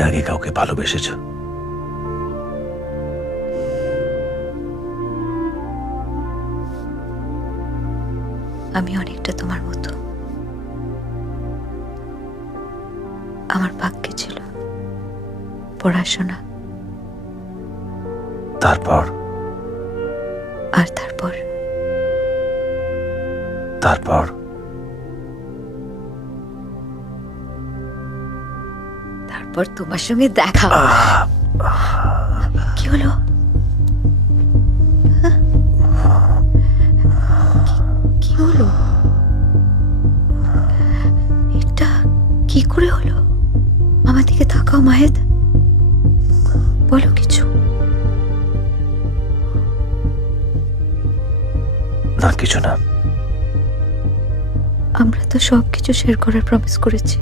এর আগে কাউকে ভালোবেসেছো? আমি অনেকটা তোমার মতো। আমার ভাগ্যে ছিল পড়াশোনা, তারপর আর তারপর তারপর তারপর তোমার সঙ্গে দেখা। কি হলো? কি হলো? এটা কি করে হলো? আমার দিকে তাকাও মাহেদ, বলো কিছু। না, কিছু না। আমরা তো সবকিছু শেয়ার করার প্রমিস করেছি।